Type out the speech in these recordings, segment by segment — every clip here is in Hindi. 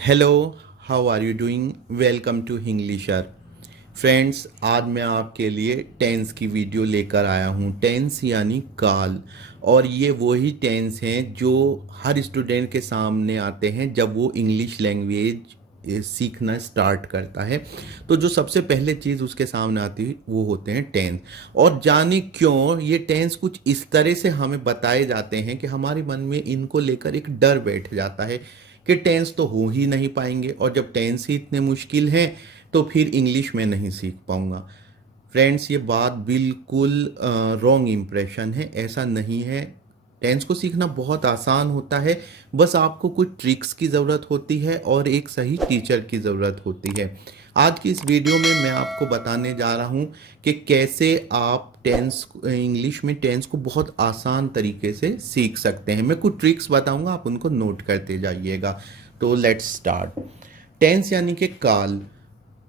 Hello, how are you doing? Welcome to Englisher. Friends, आज मैं आपके लिए टेंस की वीडियो लेकर आया हूँ। टेंस यानी काल। और ये वही टेंस हैं जो हर स्टूडेंट के सामने आते हैं जब वो इंग्लिश लैंग्वेज सीखना स्टार्ट करता है। तो जो सबसे पहले चीज़ उसके सामने आती है वो होते हैं टेंस। और जाने क्यों ये टेंस कुछ इस तरह से हमें बताए जाते हैं कि हमारे मन में इनको लेकर एक डर बैठ जाता है कि टेंस तो हो ही नहीं पाएंगे, और जब टेंस ही इतने मुश्किल हैं तो फिर इंग्लिश में नहीं सीख पाऊंगा। फ्रेंड्स, ये बात बिल्कुल रॉन्ग इम्प्रेशन है। ऐसा नहीं है। टेंस को सीखना बहुत आसान होता है। बस आपको कुछ ट्रिक्स की ज़रूरत होती है और एक सही टीचर की ज़रूरत होती है। आज की इस वीडियो में मैं आपको बताने जा रहा हूँ कि कैसे आप टेंस इंग्लिश में टेंस को बहुत आसान तरीके से सीख सकते हैं। मैं कुछ ट्रिक्स बताऊंगा, आप उनको नोट करते जाइएगा। तो लेट्स स्टार्ट। टेंस यानी कि काल।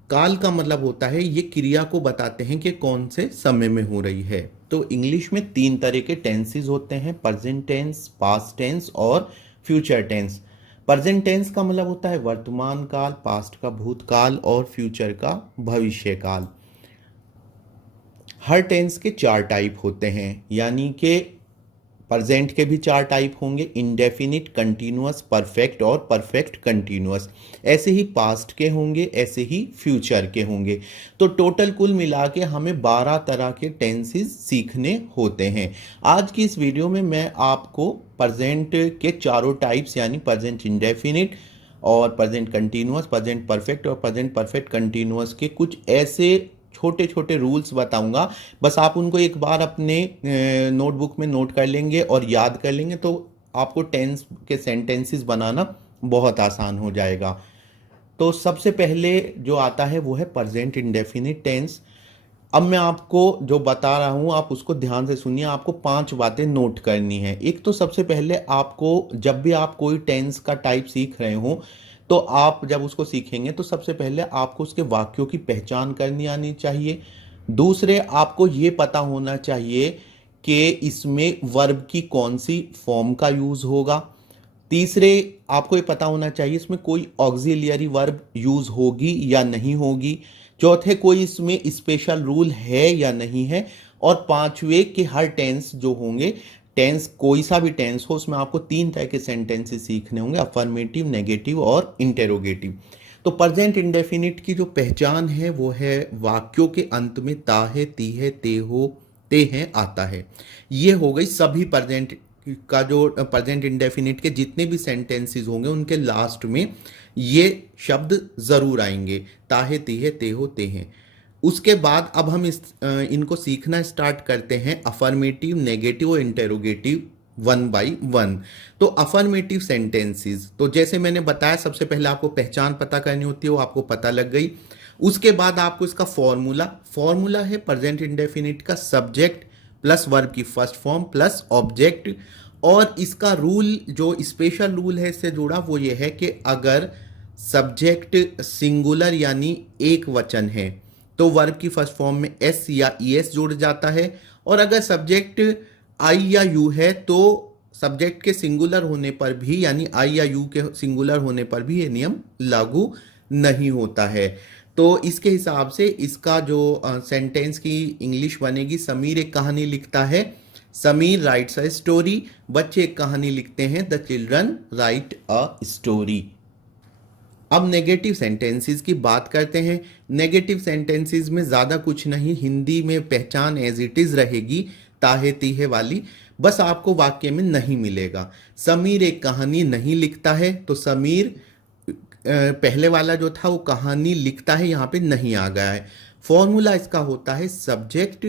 काल का मतलब होता है ये क्रिया को बताते हैं कि कौन से समय में हो रही है। तो इंग्लिश में तीन तरह के टेंसेस होते हैं: प्रेजेंट टेंस, पास्ट टेंस और फ्यूचर टेंस। प्रेजेंट टेंस का मतलब होता है वर्तमान काल, पास्ट का भूतकाल और फ्यूचर का भविष्य काल। हर टेंस के चार टाइप होते हैं, यानी कि प्रेजेंट के भी चार टाइप होंगे: इंडेफिनिट, कंटिन्यूअस, परफेक्ट और परफेक्ट कंटिन्यूअस। ऐसे ही पास्ट के होंगे, ऐसे ही फ्यूचर के होंगे। तो टोटल कुल मिला के हमें 12 तरह के टेंसेस सीखने होते हैं। आज की इस वीडियो में मैं आपको प्रेजेंट के चारों टाइप्स यानी प्रेजेंट इंडेफिनिट और प्रेजेंट कंटिन्यूअस, प्रेजेंट परफेक्ट और प्रेजेंट परफेक्ट कंटिन्यूअस के कुछ ऐसे छोटे छोटे रूल्स बताऊंगा। बस आप उनको एक बार अपने नोटबुक में नोट कर लेंगे और याद कर लेंगे तो आपको टेंस के सेंटेंसेस बनाना बहुत आसान हो जाएगा। तो सबसे पहले जो आता है वो है प्रेजेंट इंडेफिनिट टेंस। अब मैं आपको जो बता रहा हूं आप उसको ध्यान से सुनिए। आपको 5 बातें नोट करनी है। एक तो सबसे पहले आपको, जब भी आप कोई टेंस का टाइप सीख रहे हो तो आप जब उसको सीखेंगे तो सबसे पहले आपको उसके वाक्यों की पहचान करनी आनी चाहिए। दूसरे, आपको ये पता होना चाहिए कि इसमें वर्ब की कौन सी फॉर्म का यूज होगा। तीसरे, आपको ये पता होना चाहिए इसमें कोई ऑक्सिलियरी वर्ब यूज होगी या नहीं होगी। चौथे, कोई इसमें स्पेशल रूल है या नहीं है। और पांचवे, कि हर टेंस जो होंगे, टेंस कोई सा भी टेंस हो, उसमें आपको 3 तरह के सेंटेंसेस सीखने होंगे: अफर्मेटिव, नेगेटिव और इंटेरोगेटिव। तो प्रेजेंट इंडेफिनिट की जो पहचान है वो है वाक्यों के अंत में ता है, ती है, ते हो, ते हैं आता है। ये हो गई सभी प्रेजेंट का जो प्रेजेंट इंडेफिनिट के जितने भी सेंटेंसेस होंगे उनके लास्ट में ये शब्द जरूर आएंगे: ताहे, तीहे, ते हो, ते हैं। उसके बाद अब हम इनको सीखना स्टार्ट करते हैं अफर्मेटिव, नेगेटिव और इंटेरोगेटिव, वन बाय वन। तो अफर्मेटिव सेंटेंसेस, तो जैसे मैंने बताया सबसे पहले आपको पहचान पता करनी होती है, वो आपको पता लग गई। उसके बाद आपको इसका फॉर्मूला, फॉर्मूला है प्रेजेंट इंडेफिनिट का सब्जेक्ट प्लस वर्ब की फर्स्ट फॉर्म प्लस ऑब्जेक्ट। और इसका रूल, जो स्पेशल रूल है इससे जुड़ा, वो ये है कि अगर सब्जेक्ट सिंगुलर यानी एक वचन है तो वर्ब की फर्स्ट फॉर्म में एस या ई एस जुड़ जाता है। और अगर सब्जेक्ट आई या यू है तो सब्जेक्ट के सिंगुलर होने पर भी, यानी आई या यू के सिंगुलर होने पर भी ये नियम लागू नहीं होता है। तो इसके हिसाब से इसका जो सेंटेंस की इंग्लिश बनेगी: समीर एक कहानी लिखता है, समीर राइट्स अ स्टोरी। बच्चे एक कहानी लिखते हैं, the children right a story. अब नेगेटिव सेंटेंसेस की बात करते हैं। नेगेटिव सेंटेंसेस में ज़्यादा कुछ नहीं, हिंदी में पहचान एज इट इज़ रहेगी, ताहे तीहे वाली। बस आपको वाक्य में नहीं मिलेगा। समीर एक कहानी नहीं लिखता है, तो समीर पहले वाला जो था वो कहानी लिखता है, यहाँ पे नहीं आ गया है। फॉर्मूला इसका होता है सब्जेक्ट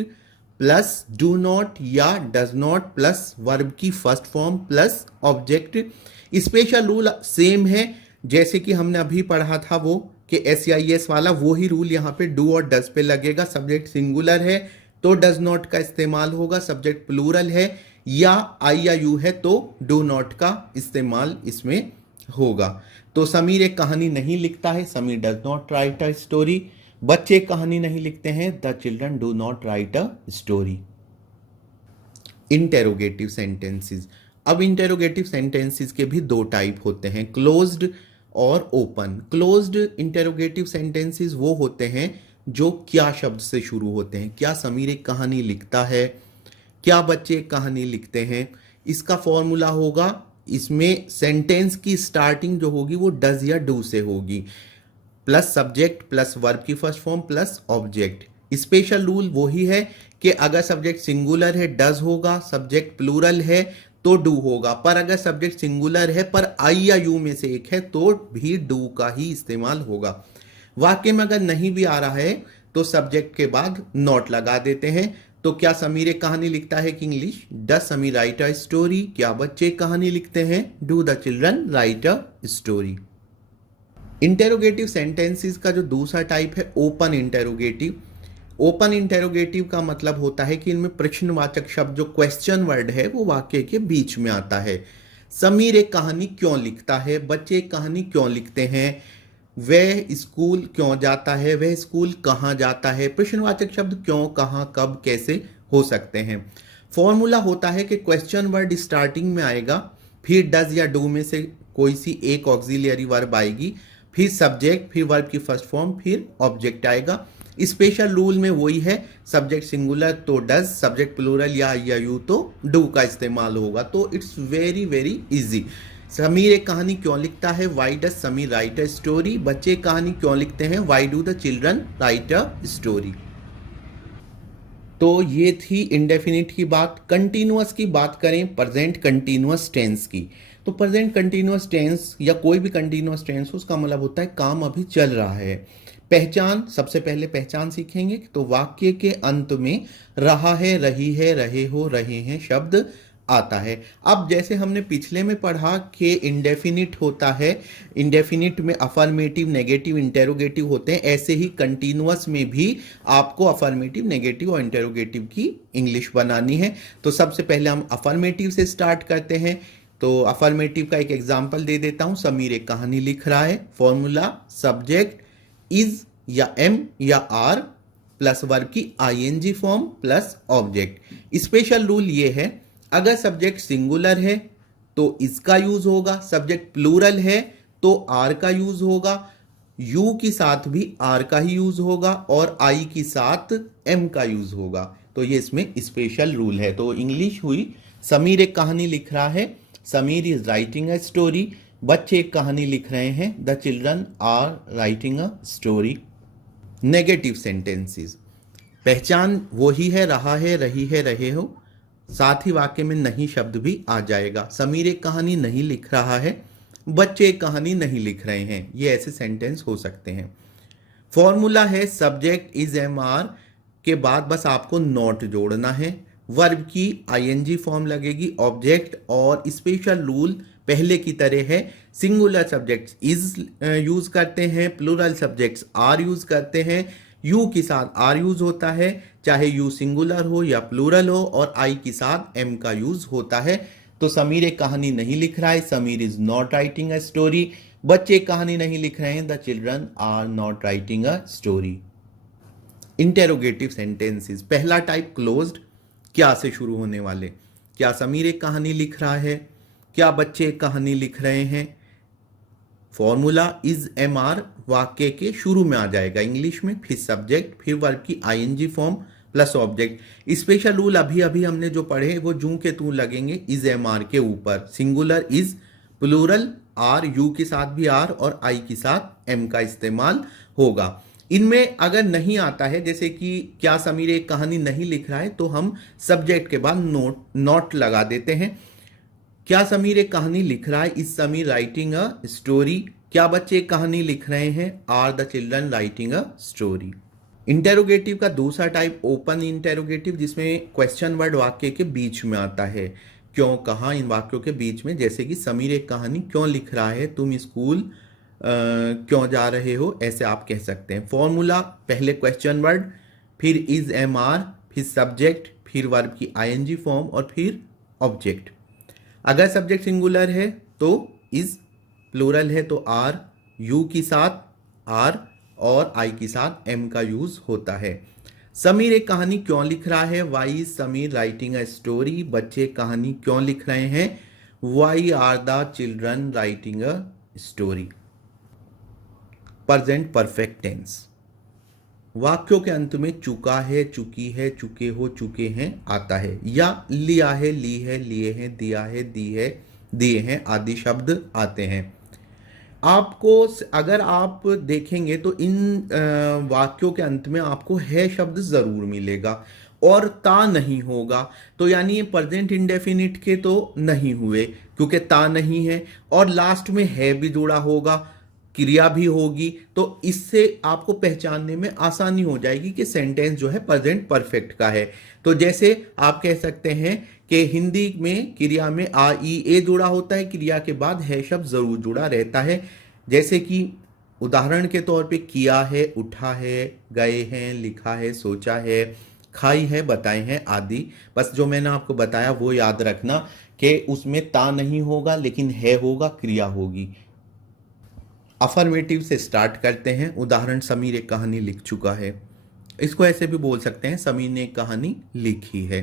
प्लस डू नॉट या डज नॉट प्लस वर्ब की first form plus object. Special rule same है जैसे कि हमने अभी पढ़ा था वो, कि एस आई एस वाला, वो ही रूल यहाँ पे डू और डज पे लगेगा। सब्जेक्ट सिंगुलर है तो डज नॉट का इस्तेमाल होगा, सब्जेक्ट प्लूरल है या आई या यू है तो डू नॉट का इस्तेमाल इसमें होगा। तो समीर एक कहानी नहीं लिखता है, Sameer does not right a story. बच्चे एक कहानी नहीं लिखते हैं, the children do not right a story. Interrogative sentences. अब इंटेरोगेटिव सेंटेंसेस के भी दो टाइप होते हैं: क्लोज्ड और ओपन। क्लोज्ड इंटेरोगेटिव सेंटेंसेस वो होते हैं जो क्या शब्द से शुरू होते हैं। क्या समीर एक कहानी लिखता है, क्या बच्चे एक कहानी लिखते हैं। इसका फॉर्मूला होगा, इसमें सेंटेंस की स्टार्टिंग जो होगी वो डज या डू से होगी, प्लस सब्जेक्ट प्लस वर्ब की first form plus object. Special rule वही है कि अगर सब्जेक्ट सिंगुलर है डज होगा, सब्जेक्ट प्लूरल है तो डू होगा, पर अगर सब्जेक्ट सिंगुलर है पर आई या यू में से एक है तो भी डू का ही इस्तेमाल होगा। वाक्य में अगर नहीं भी आ रहा है तो सब्जेक्ट के बाद नॉट लगा देते हैं। तो क्या समीर एक कहानी लिखता है कि English, does Sameer right a story. क्या बच्चे कहानी लिखते हैं, do the children right a story. Interrogative sentences का जो दूसरा टाइप है ओपन इंटेरोगेटिव। ओपन इंटेरोगेटिव का मतलब होता है कि इनमें प्रश्नवाचक शब्द जो क्वेश्चन वर्ड है वो वाक्य के बीच में आता है। समीर एक कहानी क्यों लिखता है, बच्चे एक कहानी क्यों लिखते हैं, वह स्कूल क्यों जाता है, वह स्कूल कहाँ जाता है। प्रश्नवाचक शब्द क्यों, कहाँ, कब, कैसे हो सकते हैं। फॉर्मूला होता है कि क्वेश्चन वर्ड स्टार्टिंग में आएगा, फिर डज या डू में से कोई सी एक ऑक्सिलियरी वर्ब आएगी, फिर सब्जेक्ट, फिर वर्ब की फर्स्ट फॉर्म, फिर ऑब्जेक्ट आएगा। स्पेशल रूल में वही है, सब्जेक्ट सिंगुलर तो डज, सब्जेक्ट प्लूरल या यू तो डू का इस्तेमाल होगा। तो it's very very easy. Sameer एक कहानी क्यों लिखता है, why does Sameer right a story. बच्चे कहानी क्यों लिखते हैं, why do the children right a story. तो ये थी इंडेफिनिट की बात। कंटिन्यूअस की बात करें, प्रेजेंट कंटिन्यूअस टेंस की। तो प्रेजेंट कंटिन्यूअस टेंस या कोई भी कंटिन्यूअस टेंस उसका मतलब होता है काम अभी चल रहा है। पहचान, सबसे पहले पहचान सीखेंगे तो वाक्य के अंत में रहा है, रही है, रहे हो, रहे हैं शब्द आता है। अब जैसे हमने पिछले में पढ़ा कि इंडेफिनिट होता है, इंडेफिनिट में अफर्मेटिव, नेगेटिव, इंटेरोगेटिव होते हैं, ऐसे ही कंटिन्यूअस में भी आपको अफर्मेटिव, नेगेटिव और इंटेरोगेटिव की इंग्लिश बनानी है। तो सबसे पहले हम अफर्मेटिव से स्टार्ट करते हैं। तो अफर्मेटिव का एक एग्जांपल दे देता हूं। समीर एक कहानी लिख रहा है। फॉर्मूला, सब्जेक्ट इज या एम या आर प्लस वर्ब की ING form plus object. Special rule ये है, अगर सब्जेक्ट सिंगुलर है तो इसका यूज होगा, सब्जेक्ट प्लूरल है तो आर का यूज होगा, यू के साथ भी आर का ही यूज होगा और आई के साथ एम का यूज होगा। तो ये इसमें स्पेशल रूल है। तो इंग्लिश हुई, समीर एक कहानी लिख रहा है, Sameer is writing a story. बच्चे एक कहानी लिख रहे हैं, the children are writing a story. Negative sentences, पहचान वही है, रहा है, रही है, रहे हो, साथ ही वाक्य में नहीं शब्द भी आ जाएगा। समीर एक कहानी नहीं लिख रहा है, बच्चे एक कहानी नहीं लिख रहे हैं। ये ऐसे सेंटेंस हो सकते हैं। फॉर्मूला है, सब्जेक्ट इज एम आर के बाद बस आपको नॉट जोड़ना है, वर्ब की आईएनजी फॉर्म लगेगी, ऑब्जेक्ट, और स्पेशल रूल पहले की तरह है, सिंगुलर सब्जेक्ट्स इज यूज करते हैं, प्लूरल सब्जेक्ट्स आर यूज करते हैं, यू के साथ आर यूज होता है चाहे यू सिंगुलर हो या प्लूरल हो, और आई के साथ एम का यूज होता है। तो समीर एक कहानी नहीं लिख रहा है, Sameer is not writing a story. बच्चे एक कहानी नहीं लिख रहे हैं, the children are not writing a story. Interrogative sentences, पहला टाइप क्लोज्ड, क्या से शुरू होने वाले। क्या समीर एक कहानी लिख रहा है, क्या बच्चे एक कहानी लिख रहे हैं। फॉर्मूला इज एम आर वाक्य के शुरू में आ जाएगा इंग्लिश में, फिर सब्जेक्ट, फिर वर्ब की ING form plus object. Special rule अभी अभी हमने जो पढ़े वो जू के तू लगेंगे इज एम आर के ऊपर। Singular is, plural are, you के साथ भी आर और आई के साथ एम का इस्तेमाल होगा। इनमें अगर नहीं आता है, जैसे कि क्या समीर एक कहानी नहीं लिख रहा है, तो हम सब्जेक्ट के बाद नॉट लगा देते हैं। क्या समीर एक कहानी लिख रहा है, is Sameer writing a story. क्या बच्चे एक कहानी लिख रहे हैं, are the children writing a story. Interrogative का दूसरा टाइप ओपन इंटेरोगेटिव, जिसमें क्वेश्चन वर्ड वाक्य के बीच में आता है। क्यों, कहाँ, इन वाक्यों के बीच में, जैसे कि समीर एक कहानी क्यों लिख रहा है, तुम स्कूल क्यों जा रहे हो, ऐसे आप कह सकते हैं। फॉर्मूला, पहले क्वेश्चन वर्ड, फिर इज एम आर, फिर सब्जेक्ट, फिर वर्ब की आईएनजी फॉर्म और फिर ऑब्जेक्ट। अगर सब्जेक्ट सिंगुलर है तो इज, प्लूरल है तो आर, यू के साथ आर और आई के साथ एम का यूज होता है। समीर एक कहानी क्यों लिख रहा है, why is Sameer writing a story. बच्चे कहानी क्यों लिख रहे हैं, why are the children writing a story. Present perfect tense. वाक्यों के अंत में चुका है, चुकी है, चुके हो, चुके हैं आता है, या लिया है, ली है, लिए हैं, दिया है, दी है, दिए हैं आदि शब्द आते हैं। आपको अगर आप देखेंगे तो इन वाक्यों के अंत में आपको है शब्द जरूर मिलेगा और ता नहीं होगा, तो यानी ये प्रेजेंट इंडेफिनिट के तो नहीं हुए क्योंकि ता नहीं है, और लास्ट में है भी जुड़ा होगा, क्रिया भी होगी, तो इससे आपको पहचानने में आसानी हो जाएगी कि सेंटेंस जो है प्रेजेंट परफेक्ट का है। तो जैसे आप कह सकते हैं कि हिंदी में क्रिया में आ ई ए जुड़ा होता है, क्रिया के बाद है शब्द जरूर जुड़ा रहता है। जैसे कि उदाहरण के तौर पे किया है, उठा है, गए हैं, लिखा है, सोचा है, खाई है, बताए हैं आदि। बस जो मैंने आपको बताया वो याद रखना कि उसमें ता नहीं होगा लेकिन है होगा, क्रिया होगी। अफर्मेटिव से स्टार्ट करते हैं। उदाहरण, समीर एक कहानी लिख चुका है। इसको ऐसे भी बोल सकते हैं, समीर ने एक कहानी लिखी है।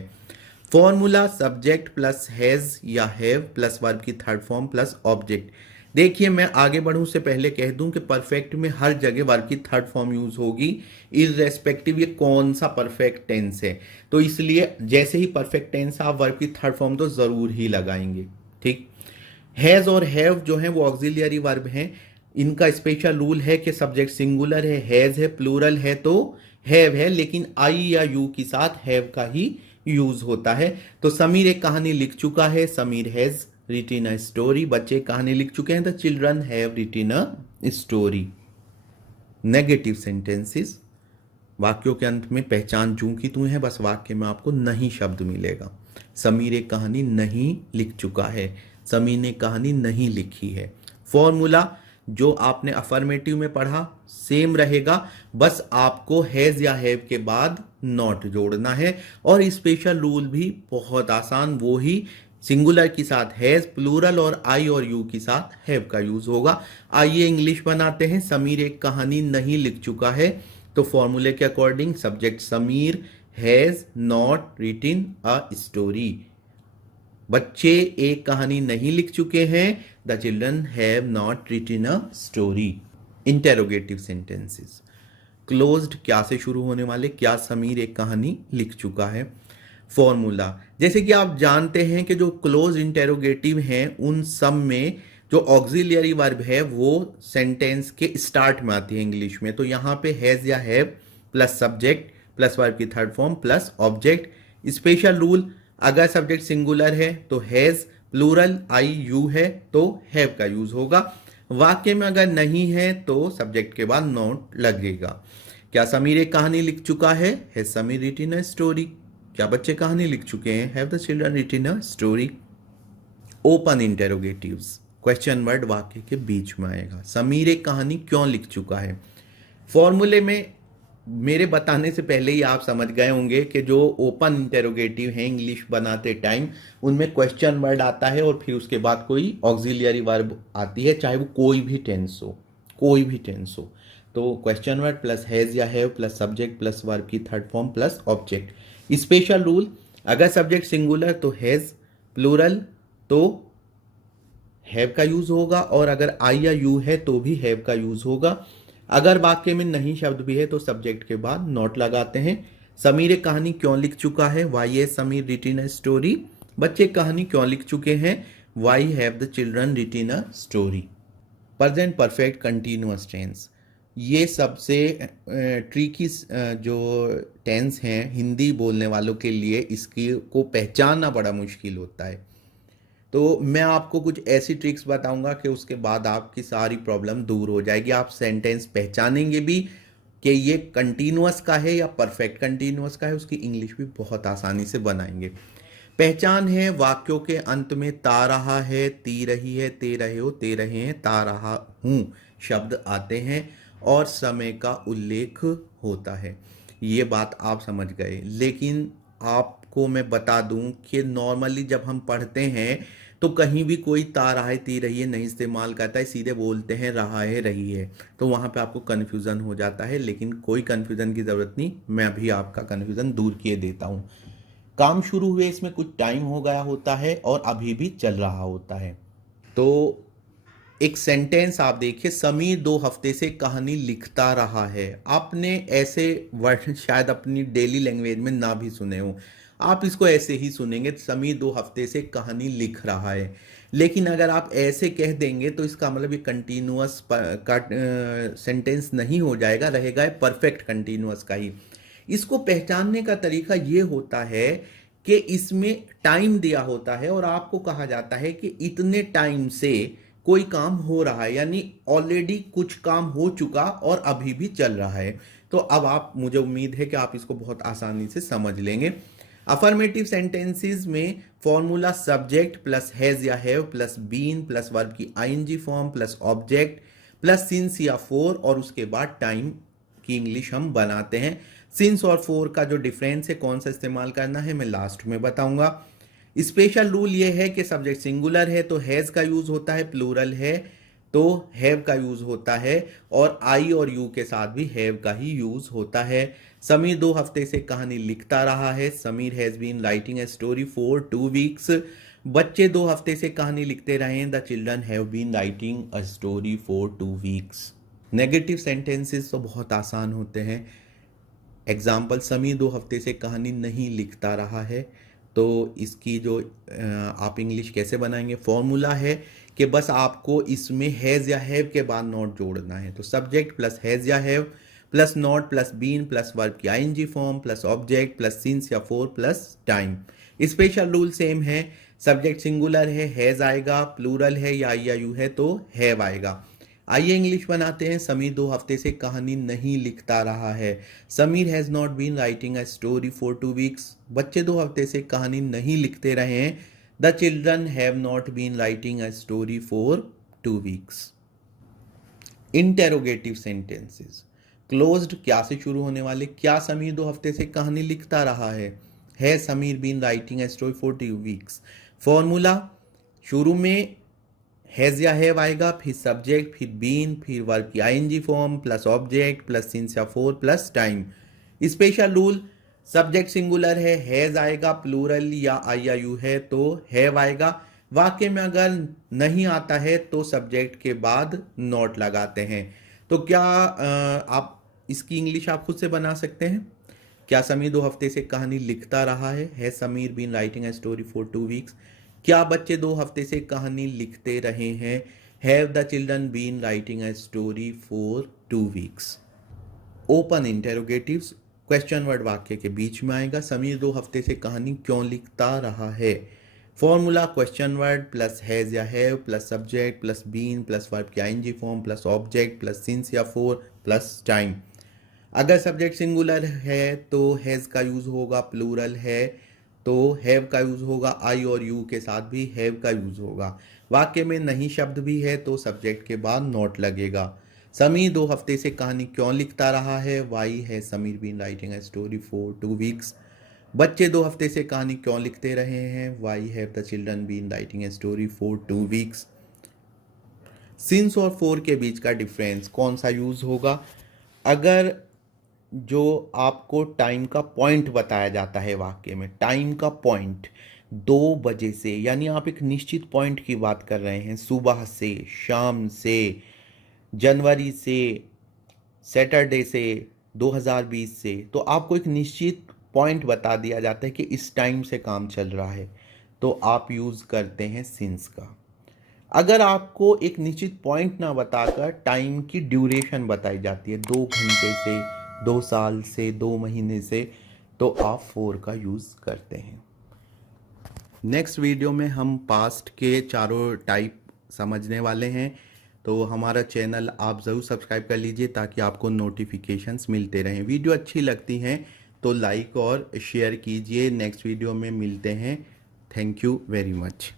फॉर्मूला सब्जेक्ट प्लस हैज या हैव प्लस वर्ब की थर्ड फॉर्म प्लस ऑब्जेक्ट। देखिए, मैं आगे बढ़ूं से पहले कह दूं कि परफेक्ट में हर जगह वर्ब की थर्ड फॉर्म यूज होगी, इररेस्पेक्टिव ये कौन सा परफेक्ट टेंस है। तो इसलिए जैसे ही परफेक्ट टेंस आप वर्ब की थर्ड फॉर्म तो जरूर ही लगाएंगे। ठीक। हैज और हैव जो है वो ऑक्सिलियरी वर्ब हैं। इनका स्पेशल रूल है कि सब्जेक्ट सिंगुलर है, हैज है, प्लूरल है तो हैव है, लेकिन आई या यू के साथ हैव का ही यूज होता है। तो समीर एक कहानी लिख चुका है, Sameer has written a story. बच्चे कहानी लिख चुके हैं, the children have written a story. Negative sentences, वाक्यों के अंत में पहचान जूं की तू है, बस वाक्य में आपको नहीं शब्द मिलेगा। समीर एक कहानी नहीं लिख चुका है, समीर ने कहानी नहीं लिखी है। फॉर्मूला जो आपने अफर्मेटिव में पढ़ा सेम रहेगा, बस आपको हैज या हैव के बाद नॉट जोड़ना है। और स्पेशल रूल भी बहुत आसान, वो ही सिंगुलर के साथ हैज, प्लूरल और आई और यू के साथ हैव का यूज होगा। आइए इंग्लिश बनाते हैं। समीर एक कहानी नहीं लिख चुका है, तो फॉर्मूले के according subject Sameer has not written a story. बच्चे एक कहानी नहीं लिख चुके हैं, the children have not written a story. Interrogative sentences, closed क्या से शुरू होने वाले, क्या समीर एक कहानी लिख चुका है। फॉर्मूला, जैसे कि आप जानते हैं कि जो क्लोज इंटेरोगेटिव हैं उन सब में जो ऑक्सिलियरी वर्ब है वो सेंटेंस के स्टार्ट में आती है इंग्लिश में। तो यहां पे हैज या have plus subject plus verb की third form plus object. Special rule, अगर सब्जेक्ट सिंगुलर है तो हैज, प्लूरल आई यू है तो हैव का यूज होगा। वाक्य में अगर नहीं है तो सब्जेक्ट के बाद नॉट लगेगा। क्या समीर एक कहानी लिख चुका है, has Sameer written a story. क्या बच्चे कहानी लिख चुके हैं, have the children written a story. Open interrogatives, question word वाक्य के बीच में आएगा। समीर एक कहानी क्यों लिख चुका है। फॉर्मूले में मेरे बताने से पहले ही आप समझ गए होंगे कि जो ओपन इंटेरोगेटिव है इंग्लिश बनाते टाइम उनमें क्वेश्चन वर्ड आता है और फिर उसके बाद कोई ऑक्सिलियरी वर्ब आती है, चाहे वो कोई भी टेंस हो, कोई भी टेंस हो। तो क्वेश्चन वर्ड प्लस हैज या have plus subject plus verb की third form plus object. Special rule, अगर सब्जेक्ट सिंगुलर तो हैज, प्लूरल तो हैव का यूज होगा, और अगर आई या यू है तो भी हैव का यूज होगा। अगर वाक्य में नहीं शब्द भी है तो सब्जेक्ट के बाद नॉट लगाते हैं। समीर एक कहानी क्यों लिख चुका है, why has Sameer written a story. बच्चे कहानी क्यों लिख चुके हैं, why have the children written a story. Present perfect continuous tense, ये सबसे ट्रिकी जो टेंस हैं हिंदी बोलने वालों के लिए, इसकी को पहचानना बड़ा मुश्किल होता है। तो मैं आपको कुछ ऐसी ट्रिक्स बताऊंगा कि उसके बाद आपकी सारी प्रॉब्लम दूर हो जाएगी। आप सेंटेंस पहचानेंगे भी कि ये कंटिन्यूअस का है या परफेक्ट कंटिन्यूअस का है, उसकी इंग्लिश भी बहुत आसानी से बनाएंगे। पहचान है, वाक्यों के अंत में ता रहा है, ती रही है, ते रहे हो, ते रहे हैं, ता रहा हूं शब्द आते हैं और समय का उल्लेख होता है। ये बात आप समझ गए। लेकिन आपको मैं बता दूं कि नॉर्मली जब हम पढ़ते हैं तो कहीं भी कोई ता रहा है, ती रही है नहीं इस्तेमाल करता है, सीधे बोलते हैं रहा है, रही है। तो वहां पे आपको कन्फ्यूजन हो जाता है, लेकिन कोई कन्फ्यूजन की जरूरत नहीं, मैं अभी आपका कन्फ्यूजन दूर किए देता हूं। काम शुरू हुए इसमें कुछ टाइम हो गया होता है और अभी भी चल रहा होता है। तो एक सेंटेंस आप देखिए, समीर 2 हफ्ते से कहानी लिखता रहा है। आपने ऐसे वर्ड शायद अपनी डेली लैंग्वेज में ना भी सुने हो, आप इसको ऐसे ही सुनेंगे, समीर 2 हफ्ते से कहानी लिख रहा है। लेकिन अगर आप ऐसे कह देंगे तो इसका मतलब ये कंटिन्यूअस का सेंटेंस नहीं हो जाएगा, रहेगा परफेक्ट कंटिन्यूअस का ही। इसको पहचानने का तरीका ये होता है कि इसमें टाइम दिया होता है और आपको कहा जाता है कि इतने टाइम से कोई काम हो रहा है, यानी ऑलरेडी कुछ काम हो चुका और अभी भी चल रहा है। तो अब आप, मुझे उम्मीद है कि आप इसको बहुत आसानी से समझ लेंगे। अफर्मेटिव सेंटेंसेस में फॉर्मूला सब्जेक्ट प्लस हैज या have plus been plus verb की ING form plus object plus since या फोर और उसके बाद टाइम की इंग्लिश हम बनाते हैं। सिंस और फोर का जो डिफरेंस है, कौन सा इस्तेमाल करना है, मैं लास्ट में बताऊंगा। स्पेशल रूल ये है कि सब्जेक्ट सिंगुलर है तो हैज का यूज होता है, प्लूरल है तो हैव का यूज होता है, और आई और यू के साथ भी हैव का ही यूज होता है। समीर 2 हफ्ते से कहानी लिखता रहा है। Sameer has been writing a story for 2 weeks. बच्चे 2 हफ्ते से कहानी लिखते रहे। The children have been writing a story for 2 weeks. Negative sentences तो बहुत आसान होते हैं। एग्जाम्पल, समीर 2 हफ्ते से कहानी नहीं लिखता रहा है, तो इसकी जो आप इंग्लिश कैसे बनाएंगे, फॉर्मूला है कि बस आपको इसमें हैज़ या हैव के बाद नॉट जोड़ना है। तो सब्जेक्ट प्लस हैज़ या have plus not plus been plus verb की ING form plus object plus since या for plus time. Special rule same है, सब्जेक्ट सिंगुलर है हैज़ आएगा, प्लूरल है या आई या यू है तो हैव आएगा। आइए इंग्लिश बनाते हैं। समीर 2 हफ्ते से कहानी नहीं लिखता रहा है। Sameer has not been writing a story for 2 weeks. बच्चे 2 हफ्ते से कहानी नहीं लिखते रहे हैं। The children have not been writing a story for 2 weeks. Interrogative sentences, closed क्या से शुरू होने वाले, क्या समीर 2 हफ्ते से कहानी लिखता रहा है Sameer been writing a story for 2 weeks. Formula, शुरू में हैज या हैव आएगा, फिर सब्जेक्ट, फिर बीन, फिर वर्ब की ING form plus object plus since या for plus time. Special rule, subject singular है हैज आएगा, प्लूरल या आई या यू है तो हैव आएगा। वाक्य में अगर नहीं आता है तो सब्जेक्ट के बाद नॉट लगाते हैं। तो क्या आप इसकी इंग्लिश आप खुद से बना सकते हैं। क्या समीर 2 हफ्ते से कहानी लिखता रहा है Sameer been writing a story for 2 weeks. क्या बच्चे 2 हफ्ते से कहानी लिखते रहे हैं, have the children been writing a story for 2 weeks. Open interrogatives, question word वाक्य के बीच में आएगा। समीर 2 हफ्ते से कहानी क्यों लिखता रहा है। Formula, question word plus has या have plus subject plus been plus verb की ING form plus object plus since या फोर प्लस टाइम। अगर सब्जेक्ट सिंगुलर है तो हैज का यूज होगा, प्लूरल है तो हैव का यूज होगा, आई और यू के साथ भी हैव का यूज होगा। वाक्य में नहीं शब्द भी है तो सब्जेक्ट के बाद नॉट लगेगा। समीर 2 हफ्ते से कहानी क्यों लिखता रहा है, वाई है Sameer been writing a story for 2 weeks. बच्चे 2 हफ्ते से कहानी क्यों लिखते रहे हैं, why have the children been writing a story for 2 weeks. Since और फोर के बीच का डिफरेंस कौन सा यूज होगा। अगर जो आपको टाइम का पॉइंट बताया जाता है वाक्य में, टाइम का पॉइंट 2 बजे से, यानी आप एक निश्चित पॉइंट की बात कर रहे हैं, सुबह से, शाम से, जनवरी से, सैटरडे से, 2020 से, तो आपको एक निश्चित पॉइंट बता दिया जाता है कि इस टाइम से काम चल रहा है तो आप यूज़ करते हैं सिंस का। अगर आपको एक निश्चित पॉइंट ना बताकर टाइम की ड्यूरेशन बताई जाती है, 2 घंटे से, 2 साल से, 2 महीने से, तो आप फोर का यूज़ करते हैं। नेक्स्ट वीडियो में हम पास्ट के चारों टाइप समझने वाले हैं, तो हमारा चैनल आप ज़रूर सब्सक्राइब कर लीजिए ताकि आपको नोटिफिकेशंस मिलते रहें। वीडियो अच्छी लगती हैं तो लाइक और शेयर कीजिए। नेक्स्ट वीडियो में मिलते हैं। Thank you very much.